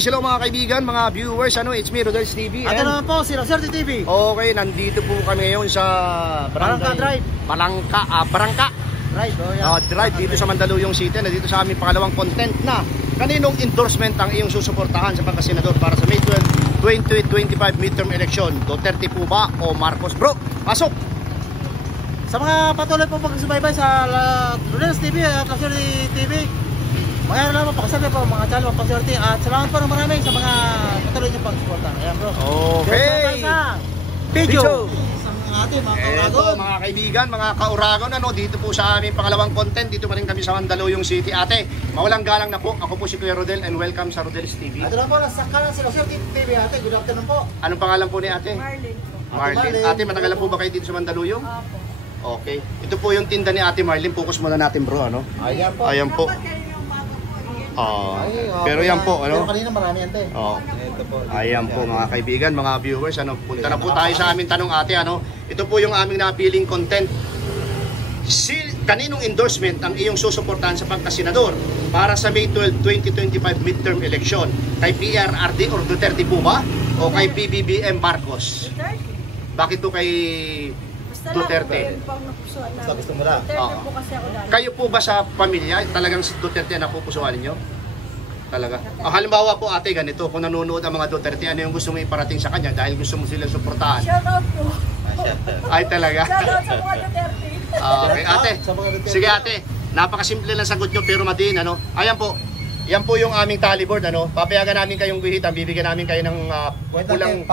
Peace, hello mga kaibigan, mga viewers, it's me, Rodel's TV. At naman po, si Rodel's TV. Okay, nandito po kami ngayon sa Barangka Drive. Barangka Drive, Drive dito sa Mandaluyong City. Nandito sa aming pangalawang content na kaninong endorsement ang iyong susuportahan sa pagkasenador para sa May 12, 2025 midterm election. Duterte po ba o Marcos? Bro, pasok! Sa mga patuloy po pagsubaybay sa Rodel's TV at Rodel's TV, mga naman pakasabi po mga channel pagpaswerte at salamat po ng maraming sa mga patuloy niyong pagsuporta. Ayan bro. Okay. Video. Sa mga ating mga kauragon. Mga kaibigan, mga kauragon, dito po sa aming pangalawang content. Dito pa rin kami sa Mandaluyong City. Ate, mawalang galang na po. Ako po si Kuya Rodel and welcome sa Rodel's TV. At po, nasa kanan si Rodel's TV ate. Good afternoon po. Anong pangalan po ni ate? Marlene. Ate, matagal na po ba kayo dito sa Mandaluyong? Opo. Okay. Ito po yung tinda ni Ate Marlene. Focus muna natin bro, Ayan po. Ayan po. Pero yan po, Pero kanina marami yan, te. Ito po. Ayan po mga kaibigan, mga viewers, punta na po tayo sa aming tanong ate, Ito po yung aming napiling content. Kaninong endorsement ang iyong susuportahan sa pagkasenador para sa May 12, 2025 midterm election? Kay PRRD or Duterte po ba? O kay PBBM Marcos? Duterte. Bakit po kay Duterte? Sa gusto mo lang. Duterte po kasi ako dahil. Kayo po ba sa pamilya, talagang si Duterte na pupusuan ninyo? Talaga. Halimbawa po ate, ganito, kung nanonood ang mga Duterte, ano yung gusto mo iparating sa kanya dahil gusto mo silang suportahan? Shout out po. Ay talaga? Shout out sa mga Duterte. Okay ate, sige ate, napakasimple lang sagot nyo pero matiin, Ayan po, yan po yung aming tally board, Papayagan namin kayong guhitan, bibigyan namin kayo ng kulang,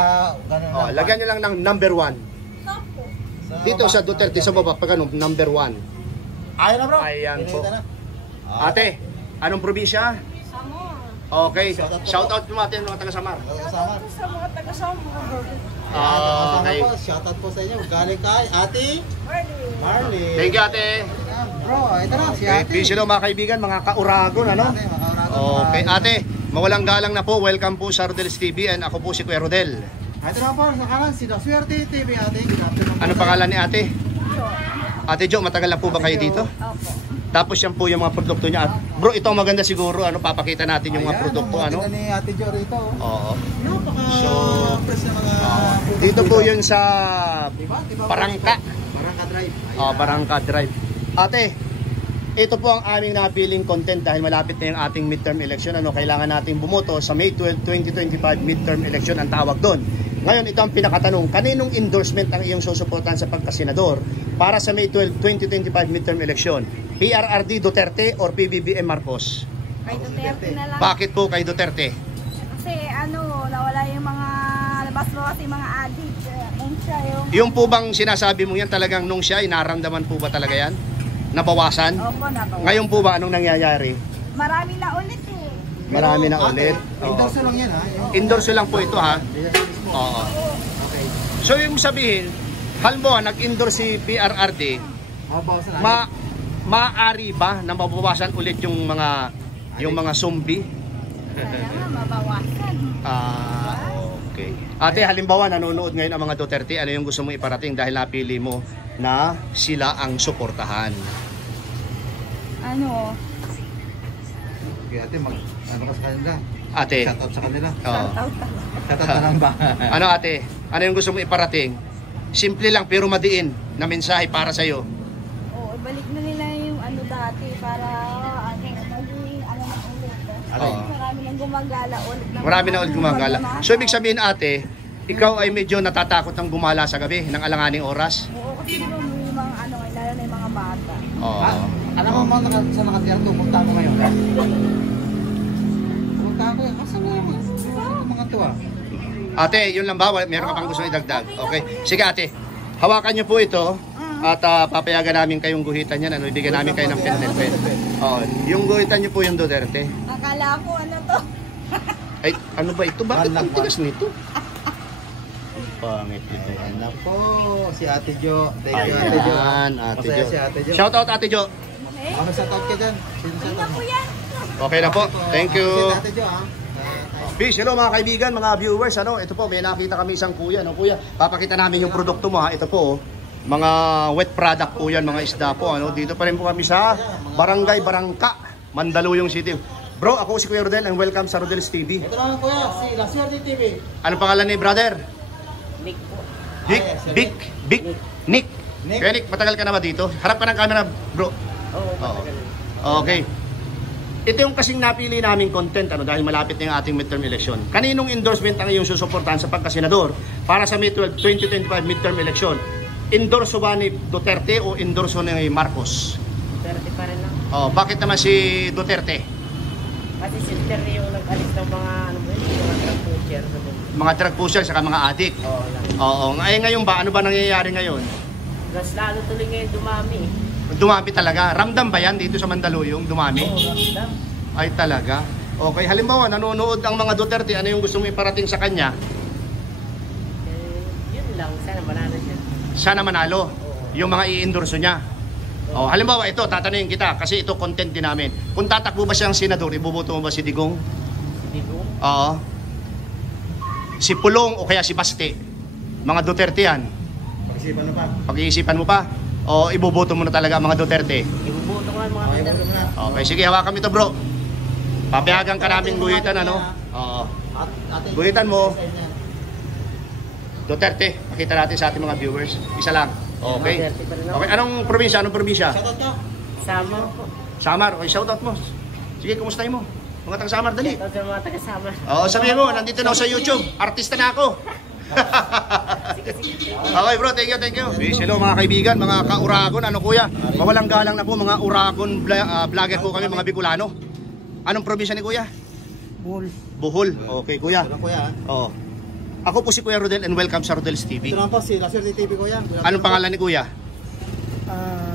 lagyan nyo lang ng number 1. Dito sa Duterte, sa baba, pag number 1. Ayan na bro. Ayan po. Ate, anong probinsya? Samar. Okay, shout out po natin mga taga-Samar. Shout out po sa mga taga-Samar. Okay. Shout out po sa inyo. Galing kay Ate Marlene. Thank you ate. Bro, ito na si Okay, Ate. peace hello mga kaibigan, mga kauragon, Okay, ate, mawalang galang na po. Welcome po sa Rodel's TV and ako po si Kuya Rodel. Ito na po, sa kanan si Swerte TV ate. Good afternoon. Ano pangalan ni ate? Ate Jo, matagal na po ba kayo dito? Opo. Tapos yan po yung mga produkto niya. Bro, ito ang maganda siguro, papakita natin yung mga produkto, Ayan, ni Ate Jo rito. Oo. So, fresh na mga Dito po yun sa Diba Barangka. Barangka Drive. Barangka Drive. Ate, ito po ang aming napiling content dahil malapit na yung ating midterm election. Kailangan nating bumoto sa May 12, 2025 midterm election ang tawag doon. Ngayon, ito ang pinakatanong, kaninong endorsement ang iyong susuportahan sa pagkasenador para sa May 12, 2025 midterm election? PRRD Duterte or PBBM Marcos? Kay Duterte na lang. Bakit po kay Duterte? Kasi nawala yung mga labas-labas yung mga addict. Siya Yung po bang sinasabi mo yan talagang nung siya, naramdaman po ba talaga yan? Nabawasan? Opo, nabawasan. Ngayon po ba, anong nangyayari? Marami na ulit Marami na ulit. Endorse lang yan ha. Endorse lang po ito ha. Oo. Okay. So yung sabihin, halimbawa nag-endorse si PRRD, maaari ba na mabawasan ulit yung mga zombie? Kaya nga, mabawasan. Okay. Ate, halimbawa nanonood ngayon ang mga Duterte, ano yung gusto mo iparating dahil napili mo na sila ang suportahan? Okay, ate, ano ka sa kanila? Ate. Shout out sa kanila. Oo. Shout out na lang ba? Ano ate? Ano yung gusto mo iparating? Simple lang pero madiin na mensahe para sa iyo. Oo, ibalik na nila yung dati para maging na ulit. Marami nang gumagala ulit. Marami na ulit gumagala. So ibig sabihin ate, ikaw ay medyo natatakot ng gumala sa gabi ng alanganing oras? Oo, kasi di ba may mga lalo na yung mga bata. Oo. Alam mo mga sa nakatira to, punta ko ngayon. Punta ko yun. Asa mo yung mga to Ate, yun lang ba? Meron ka pang gusto idagdag? Okay. Sige ate, hawakan niyo po ito at papayagan namin kayong guhitan yan. Ibigyan namin kayo ng pen. Yung guhitan niyo po yung Duterte. Akala ko to. Ay, ano ba ito? Bakit ang tigas nito? Pangit ito. Anak po, si Ate Jo. Thank you, Ate Jo. Ate Jo. Si Ate Jo. Shout out Ate Jo. Okay. Ano shout out ka dyan? Sino shout Tingnan out? po yan. Okay na po. Thank you. Si Ate Jo Peace, hello mga kaibigan, mga viewers. Ito po, may nakita kami isang kuya. Kuya, papakita namin yung produkto mo ha. Ito po, mga wet product po yan, mga isda po. Dito pa rin po kami sa Barangay Barangka, Mandaluyong City. Bro, ako si Kuya Rodel and welcome sa Rodel's TV. Ito naman kuya, si La Suerte TV. Ano pangalan ni brother? Nick po. Nick, Nick. Nick. Kaya Nick, matagal ka na ba dito? Harap ka ng camera, bro. Oo. Okay. Ito yung kasing napili naming content dahil malapit na yung ating midterm election. Kaninong endorsement ang iyong susuportahan sa pagkasenador para sa May 12, 2025 midterm election? Endorso ba ni Duterte o endorso ni Marcos? Duterte pa rin lang. Bakit naman si Duterte? Kasi si Duterte yung nag-alis ng mga mga drug pusher. Mga drug pusher saka mga addict. Oo lang. Oo. Ngayon ba? Ano ba nangyayari ngayon? Mas lalo tuloy ngayon dumami. Dumami talaga. Ramdam ba yan dito sa Mandaluyong? Dumami? Oo, ramdam. Ay talaga. Okay, halimbawa nanonood ang mga Duterte, ano yung gusto mo iparating sa kanya? Yun lang, sana manalo siya. Sana manalo yung mga i-endorso niya. Halimbawa ito, tatanungin kita kasi ito content din namin. Kung tatakbo ba siyang senador, ibuboto mo ba si Digong? Hindi ko. Oo. Si Pulong o kaya si Baste? Mga Duterte yan. Pag-isipan mo pa. Pag-iisipan mo pa? O iboboto mo na talaga ang mga Duterte? Ibubuto ko ang mga Okay, pinag- mo na. Okay, sige, hawakan mo ito bro. Papayagan ka namin guhitan, ano? Oo. Ate, Guhitan mo. Duterte, makita natin sa ating mga viewers. Isa lang. Okay. Duterte pa rin ako. Okay, anong probinsya? Anong probinsya? Shoutout ka. Sama po. Samar. Okay, shoutout mo. Sige, kumustahin mo? Mga taga Samar, dali. Ito sa mga taga-sama. Oo, sabihin mo, nandito na ako sa YouTube. Artista na ako. Okay bro, thank you. Hello mga kaibigan, mga ka-Uragon. Ano kuya? Mawalang galang na po mga Uragon vlogger po kami, mga Bicolano. Anong probinsya ni kuya? Bull. Bohol. Okay kuya. Ito lang kuya. Oo. Ako po si Kuya Rodel and welcome sa Rodel's TV. Ito naman po si La Suerte TV kuya. Anong pangalan ni kuya?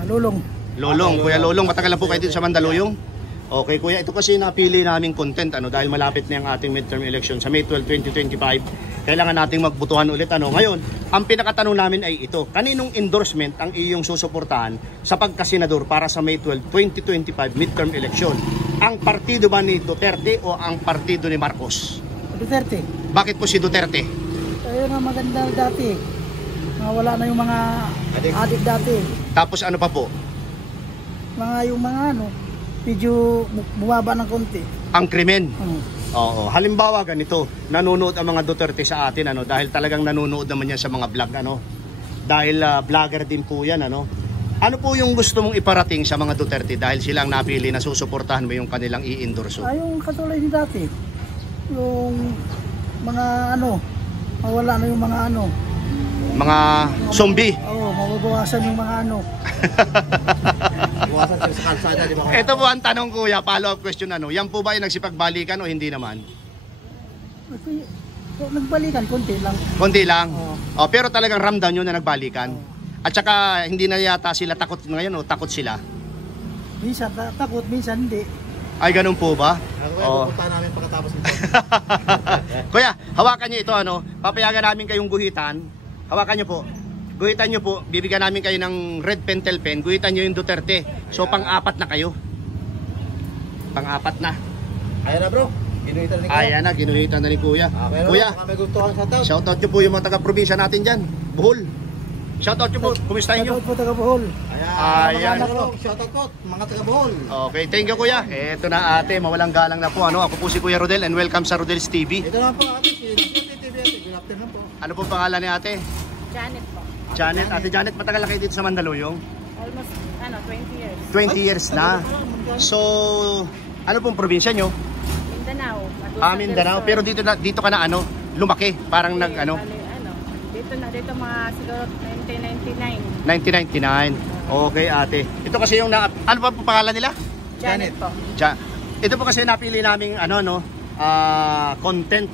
Lulong. Lolong. Kuya Lolong, matagal na po kayo dito sa Mandaluyong? Okay kuya, ito kasi napili naming content dahil malapit na yung ating midterm election sa May 12, 2025. Kailangan nating magbutuhan ulit Ngayon, ang pinakatanong namin ay ito. Kaninong endorsement ang iyong susuportahan sa pagkasenador para sa May 12, 2025 midterm election? Ang partido ba ni Duterte o ang partido ni Marcos? Duterte. Bakit po si Duterte? Ayun ang maganda dati. Wala na yung mga adik dati. Tapos ano pa po? Yung mga medyo bumaba ng konti. Ang krimen. Oo. Halimbawa ganito, nanonood ang mga Duterte sa atin dahil talagang nanonood naman yan sa mga vlog Dahil vlogger din po yan Ano po yung gusto mong iparating sa mga Duterte dahil silang napili na susuportahan mo yung kanilang i-endorso? Yung katulad ni dati. Yung mga mawala na yung mga Mga zombie. mababawasan yung mga Bawasan sila sa kalsada, di ba? Ito po ang tanong kuya, follow-up question yan po ba yung nagsipagbalikan o hindi naman? Nagbalikan, konti lang. Konti lang. Oo. Pero talagang ramdam nyo na nagbalikan. At saka hindi na yata sila takot ngayon o takot sila? Minsan takot, minsan hindi. Ay ganun po ba? Oo. Pupunta namin pagkatapos nito. Kuya, hawakan nyo ito papayagan namin kayong guhitan. Hawakan nyo po. Guhitan nyo po, bibigyan namin kayo ng red pentel pen. Guhitan nyo yung Duterte. So pang-apat na kayo. Pang-apat na. Ayan na bro. Ginuhitan na ni Ayan na, ginuhitan na ni Kuya. Kuya, may gustuhan sa tao. shoutout nyo po yung mga taga-probinsya natin dyan. Bohol. Shoutout nyo po, kumustahin nyo? Shoutout po taga Bohol. Ayan. Shoutout po mga taga Bohol. Okay, thank you Kuya. Eto na ate, mawalang galang na po. Ako po si Kuya Rodel and welcome sa Rodel's TV. Ito naman po ate, si La Suerte TV ate. Good afternoon po. Ano po pangalan ni ate? Janet po. Janet. Ate Janet, matagal na kayo dito sa Mandaluyong? Almost 20 years. 20 years na. So, ano pong probinsya nyo? Mindanao. Mindanao. Pero dito ka na lumaki. Parang Dito mga siguro 1999. 1999. Okay ate. Ito kasi yung ano pa po pangalan nila? Janet po. Ito po kasi napili naming content.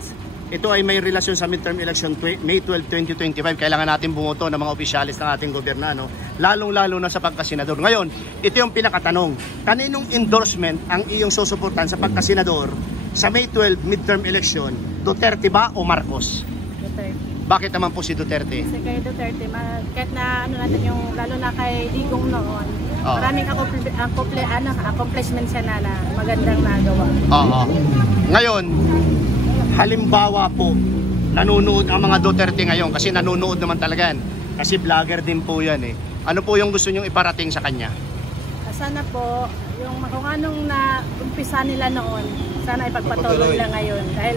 Ito ay may relasyon sa midterm election May 12, 2025. Kailangan natin bumoto ng mga opisyalis ng ating gobyerno, lalong-lalo na sa pagkasenador. Ngayon, ito yung pinakatanong. Kaninong endorsement ang iyong susuportan sa pagkasenador sa May 12 midterm election? Duterte ba o Marcos? Duterte. Bakit naman po si Duterte? Kasi kay Duterte, kahit na natin yung, lalo na kay Digong noon, maraming accomplishment siya na magandang nagawa. Oo. Ngayon, halimbawa po, nanonood ang mga Duterte ngayon kasi nanonood naman talaga yan. Kasi vlogger din po yan Ano po yung gusto nyong iparating sa kanya? Kasi sana po, kung anong na-umpisa nila noon, sana ipagpatuloy nila ngayon. Dahil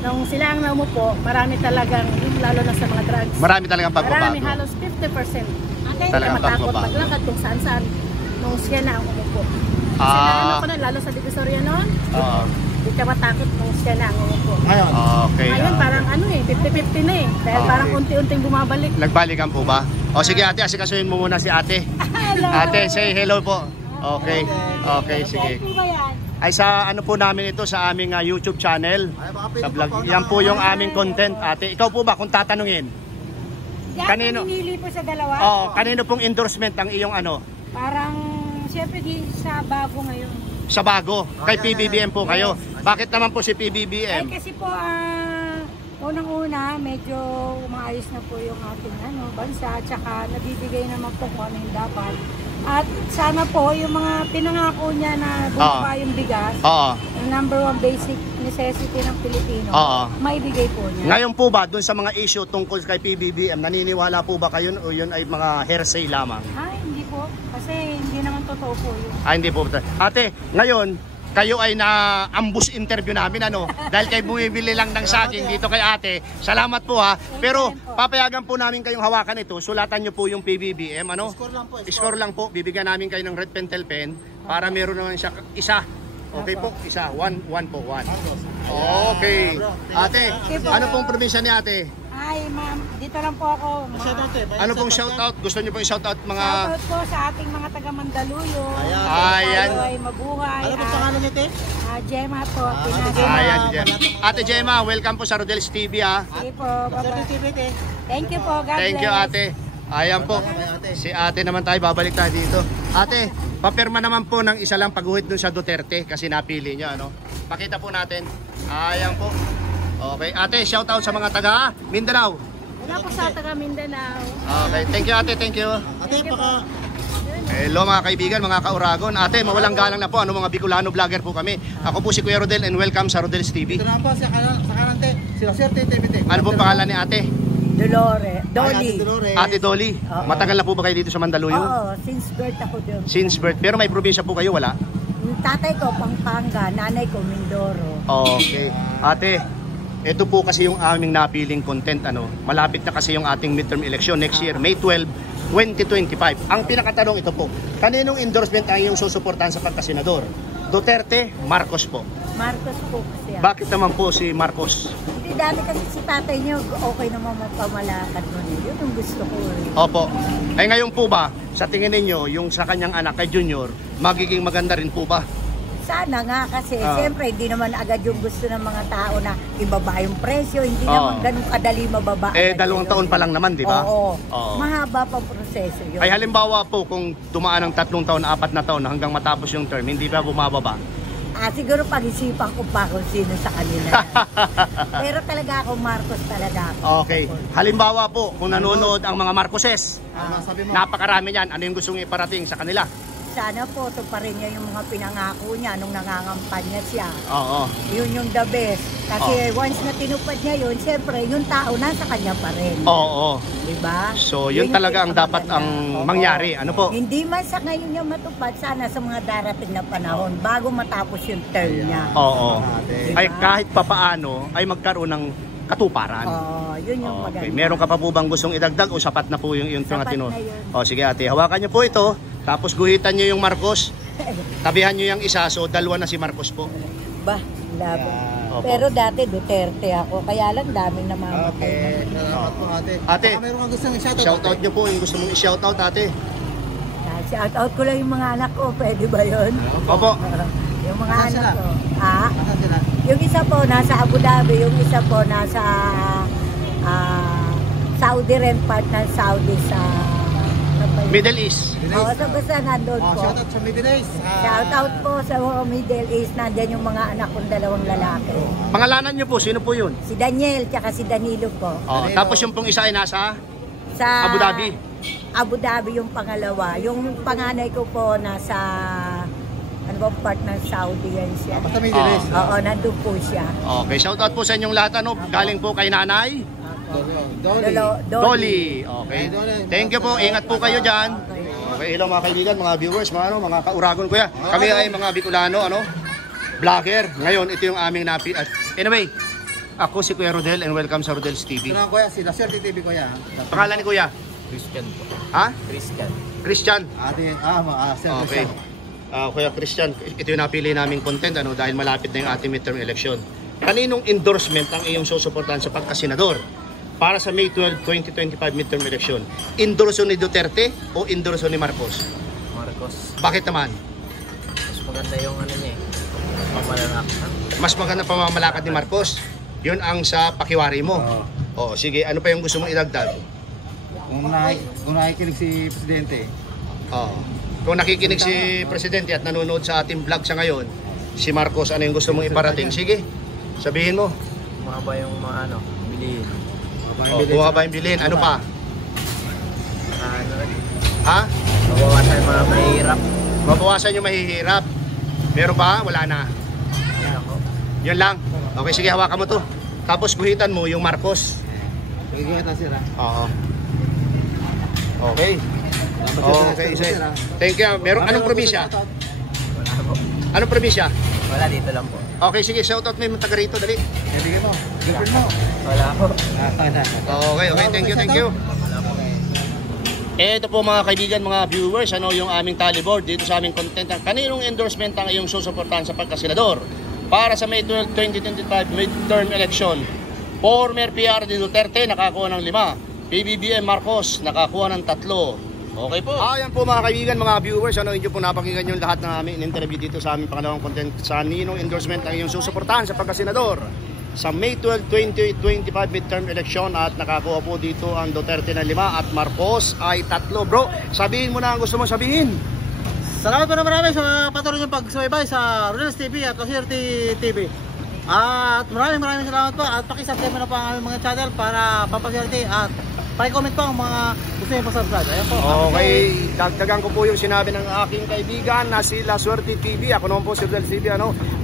nung sila ang naumupo, marami talagang, lalo na sa mga drugs. Marami talagang pagbabago. Marami, halos 50%. Hindi ka Talagang matakot pagbabago. maglakad kung saan-saan nung siya na ang umupo. Kasi Ah. ano ko na, lalo sa Divisoria noon, Oo. hindi ka matakot nung siya na ang umupo. Ngayon, Okay. Ngayon parang 50-50 na eh. Dahil Okay. parang unti-unting bumabalik. Nagbalikan po ba? O sige ate, asikasuhin mo muna si ate. Hello! Ate, say hello po. Okay. Okay, sige. Ano ba yan? Ay sa ano po namin ito sa aming YouTube channel. ay, baka pwede Sa vlog. po Yan po yung aming content, ate. Ikaw po ba kung tatanungin? Yan, Kanino? pinili po sa dalawa. Oh, kanino pong endorsement ang iyong ano? Parang, syempre di sa bago ngayon. Sa bago. Kay PBBM po kayo. Bakit naman po si Ay, PBBM? kasi po, unang-una, medyo umaayos na po yung ating bansa, tsaka nabibigay naman po kung ano yung dapat. At sana po, yung mga pinangako niya na bumaba yung bigas, Oo. yung number one basic necessity ng Pilipino, Oo. maibigay po niya. Ngayon po ba, dun sa mga issue tungkol kay PBBM, naniniwala po ba kayo o yun ay mga hearsay lamang? Ay, hindi po. Kasi hindi naman totoo po yun. Ah, hindi po. Ate, ngayon, kayo ay na-ambush interview namin, ano? Dahil kayo bumibili lang ng saging dito kay ate. Salamat po ha. Pero papayagan po namin kayong hawakan ito. Sulatan nyo po yung PBBM, ano? Score lang po. Score lang po. Bibigyan namin kayo ng red pentel pen para meron naman siya isa. Okay po, isa. One po, one. Okay. Ate, ano pong probinsya ni ate? Ay, ma'am, dito lang po ako. Ano pong shoutout? Gusto nyo pong shoutout mga... Shoutout po sa ating mga taga Mandaluyong. Ayan. Tayo ay mabuhay. Ano po pangalan niyo, te? Gemma po. Ayan, si Gemma. Ate Gemma, welcome po sa Rodel's TV ha. Sige po. Bye-bye. TV, te. Thank you po. God Thank you bless. ate. Ayan po. Si ate naman tayo, babalik tayo dito. Ate, papirma naman po ng isa lang pagguhit dun sa Duterte kasi napili niya, ano? Pakita po natin. Ayan po. Okay, ate, shout out sa mga taga Mindanao. Wala po sa taga Mindanao. Okay, thank you ate, thank you. Ate, baka... Hello mga kaibigan, mga kauragon. Ate, mawalang galang na po. Ano mga Bicolano vlogger po kami. Ako po si Kuya Rodel and welcome sa Rodel's TV. Ito naman po, sa kanan, te. Sila, sir, te, te, te. Ano po pangalan ni ate? Dolores. Ate Dolores. Ate Dolly. Oo. Matagal na po ba kayo dito sa Mandaluyong? Oo, since birth ako doon. Since birth. Pero may probinsya po kayo, wala? Yung tatay ko, Pampanga. Nanay ko, Mindoro. Okay. Ate, ito po kasi yung aming napiling content, ano. Malapit na kasi yung ating midterm election next year, May 12, 2025. Ang pinakatanong ito po, kaninong endorsement ang iyong susuportahan sa pagkasenador? Duterte, Marcos po. Marcos po siya. Bakit naman po si Marcos? Hindi dami kasi si tatay niyo, okay naman mapamalakad mo niyo. Yun ang gusto ko. Opo. Ay ngayon po ba, sa tingin ninyo, yung sa kanyang anak kay Junior, magiging maganda rin po ba? Sana nga kasi siyempre hindi naman agad yung gusto ng mga tao na ibaba yung presyo, hindi naman ganun kadali mababa. Eh, agad 2 yun. taon pa lang naman, di ba? Oo. Oo. Mahaba pang proseso yun. Ay halimbawa po, kung dumaan ng 3 taon, 4 na taon hanggang matapos yung term, hindi pa bumababa? Siguro pag-isipan ko pa kung sino sa kanila. Pero talaga ako Marcos talaga ako. Okay. Halimbawa po, kung nanonood ang mga Marcoses, Sabi mo. napakarami yan. Ano yung gustong iparating sa kanila? Sana po tuparin niya yung mga pinangako niya nung nangangampanya siya. Oo. Yun yung the best. Kasi once na tinupad niya yun, siyempre yung tao nasa kanya pa rin. Oo. Diba? So, yun yung talaga ang dapat ang pinakamaganda. mangyari. Ano po? Hindi man sa ngayon niya matupad, sana sa mga darating na panahon bago matapos yung term niya. Oo. Diba? Ay kahit papaano ay magkaroon ng katuparan. Yun yung maganda. Okay. Meron ka pa po bang gustong idagdag o sapat na po yung mga Sapat tinuro? na yun. O sige ate, hawakan niyo po ito. Tapos guhitan niyo yung Marcos. Tabihan niyo yung isa, so 2 na si Marcos po. Ba, labo. Opo. Pero dati Duterte ako, kaya lang daming namamatay. Okay, salamat po, ate. Ate. Baka meron kang gustong i-shoutout, Shoutout niyo po yung gusto mong i-shoutout ate. Shout out ko lang yung mga anak ko, pwede ba yun? Opo. Yung mga Nasaan anak sila? ko. Nasaan sila? Yung isa po nasa Abu Dhabi, yung isa po nasa Saudi rin, part ng Saudi sa Middle East. Oo, so basta nandun po. Shoutout sa Middle East. Shout out po sa mga Middle East, nandyan yung mga anak kong 2 lalaki. Pangalanan niyo po, sino po yun? Si Daniel, tsaka si Danilo po. Tapos yung pong isa ay nasa Sa Abu Dhabi. Abu Dhabi yung pangalawa. Yung panganay ko po nasa, ano ba part ng Saudi yan siya. Basta Middle East. Oo, nandun po siya. Okay, shoutout po sa inyong lahat. Ano? Galing po kay nanay Dolly. Dolly. Okay. Thank you po. Ingat po kayo dyan. Okay. Okay, hello mga kaibigan, mga viewers, mga kauragon ko ya. Kami ay mga Bicolano, vlogger. Ngayon, ito yung aming anyway, ako si Kuya Rodel and welcome sa Rodel's TV. Ito na kuya, si Swerte TV kuya. Pangalan ni Kuya? Christian po. Ha? Christian. Christian. Sir Okay. Kuya Christian, ito yung napili naming content dahil malapit na yung ating midterm election. Kaninong endorsement ang iyong susuportahan sa pagkasenador para sa May 12, 2025 midterm election? Endorso ni Duterte o endorso ni Marcos? Marcos. Bakit naman? Mas maganda yung ano niya eh. Pamalalak. Mas maganda pamamalakad ni Marcos. Yun ang sa pakiwari mo. Sige, ano pa yung gusto mong idagdag? Kung nakikinig si Presidente. Kung nakikinig si Presidente at nanonood sa ating vlog sa ngayon, si Marcos, ano yung gusto mong iparating? Sige, sabihin mo. Mahaba yung mga bilihin. Bumaba yung bilhin. Ano pa? Ha? Mabawasan yung mga mahihirap. Mabawasan yung mahihirap. Meron pa? Wala na. Yun lang. Okay, sige, hawakan mo to. Tapos guhitan mo yung Marcos. Sige kita sir ha. Oo. Okay. Okay, sir. Thank you. Meron anong probinsya? Wala po. Anong probinsya? Wala, dito lang po. Okay, sige, shoutout mo yung taga rito, dali. Bigyan mo. Girlfriend mo. Wala po. Okay, thank you. Ito po mga kaibigan, mga viewers, yung aming tally board dito sa aming content. Kaninong endorsement ang iyong susuportahan sa pagkasenador para sa May 12, 2025 midterm election? Former PRD Duterte nakakuha ng 5, PBBM Marcos nakakuha ng 3. Okay po. Ayan po mga kaibigan, mga viewers, inyo po napakinggan yung lahat ng aming interview dito sa aming pangalawang content sa ninong endorsement ang iyong susuportahan sa pagkasenador sa May 12, 2025 midterm election, at nakakuha po dito ang Duterte ng 5 at Marcos ay 3. Bro, sabihin mo na ang gusto mong sabihin. Salamat po na marami sa patuloy niyong pagsubaybay sa Rodel's TV at Swerte TV. At maraming salamat po, at pakisubscribe mo na po ang aming mga channel para papaswerte at paki-comment po ang mga gusto niyo pa-subscribe. Ayan po. Okay, dagdagan ko po yung sinabi ng aking kaibigan na sila Swerte TV. Ako naman po si Rodel's TV.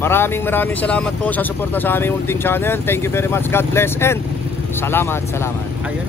Maraming salamat po sa suporta sa aming ulting channel. Thank you very much. God bless and salamat. Ayun